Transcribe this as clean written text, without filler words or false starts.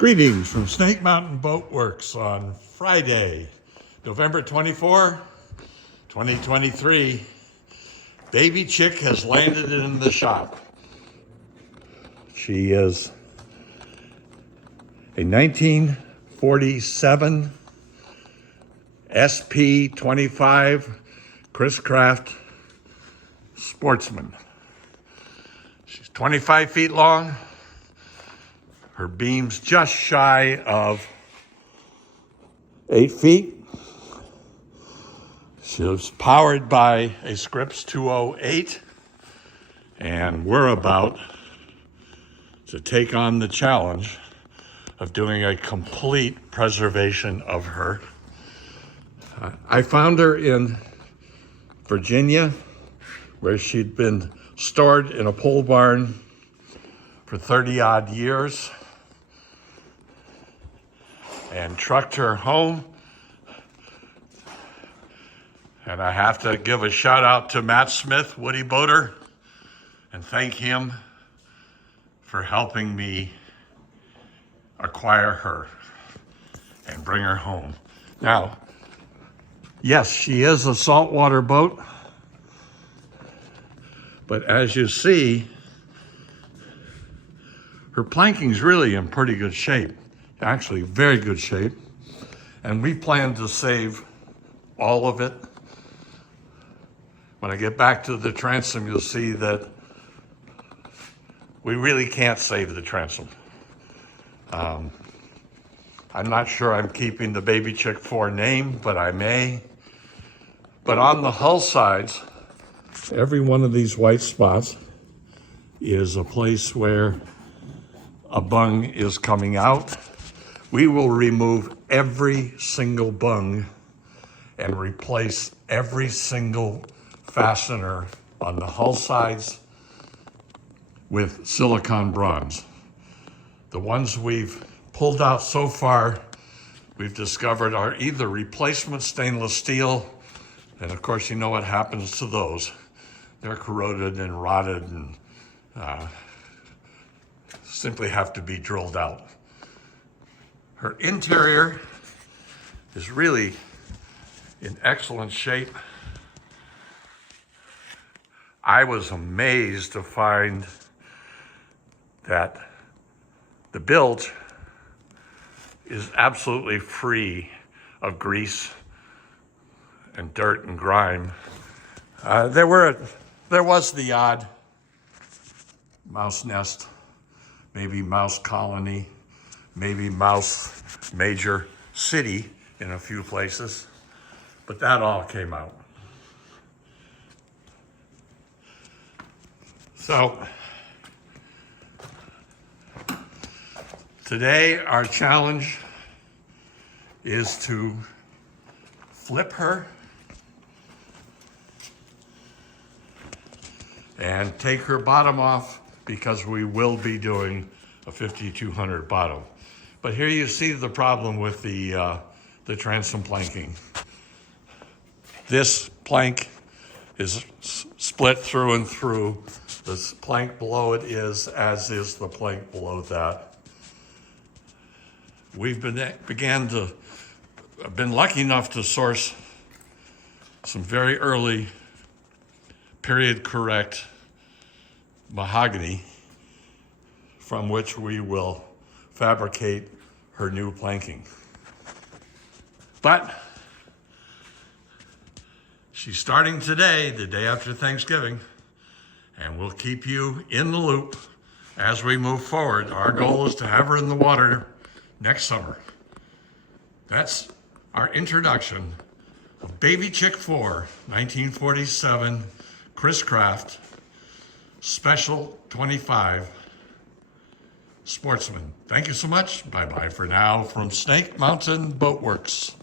Greetings from Snake Mountain Boat Works on Friday, November 24, 2023. Baby chick has landed in the shop. She is a 1947 SP-25 Chris-Craft Sportsman. She's 25 feet long. Her beam's just shy of 8 feet. She's powered by a Scripps 208, and we're about to take on the challenge of doing a complete preservation of her. I found her in Virginia, where she'd been stored in a pole barn for 30-odd years, and trucked her home. And I have to give a shout out to Matt Smith, Woody Boater, and thank him for helping me acquire her and bring her home. Now, yes, she is a saltwater boat, but as you see, her planking's really in pretty good shape. Actually, very good shape. And we plan to save all of it. When I get back to the transom, you'll see that we really can't save the transom. I'm not sure I'm keeping the Baby Chick 4 name, but I may. But on the hull sides, every one of these white spots is a place where a bung is coming out. We will remove every single bung and replace every single fastener on the hull sides with silicone bronze. The ones we've pulled out so far, we've discovered are either replacement stainless steel, and of course you know what happens to those. They're corroded and rotted and simply have to be drilled out. Her interior is really in excellent shape. I was amazed to find that the bilge is absolutely free of grease and dirt and grime. There was the odd mouse nest, maybe mouse colony, maybe mouse major city in a few places, but that all came out. So today our challenge is to flip her and take her bottom off, because we will be doing a 5200 bottom. But here you see the problem with the transom planking. This plank is split through and through. This plank below it is, as is the plank below that. We've been lucky enough to source some very early period correct mahogany, from which we will fabricate her new planking. But she's starting today, the day after Thanksgiving, and we'll keep you in the loop as we move forward. Our goal is to have her in the water next summer. That's our introduction of Baby Chick 4, 1947 Chris-Craft Special 25 Sportsman. Thank you so much. Bye-bye for now from Snake Mountain Boat Works.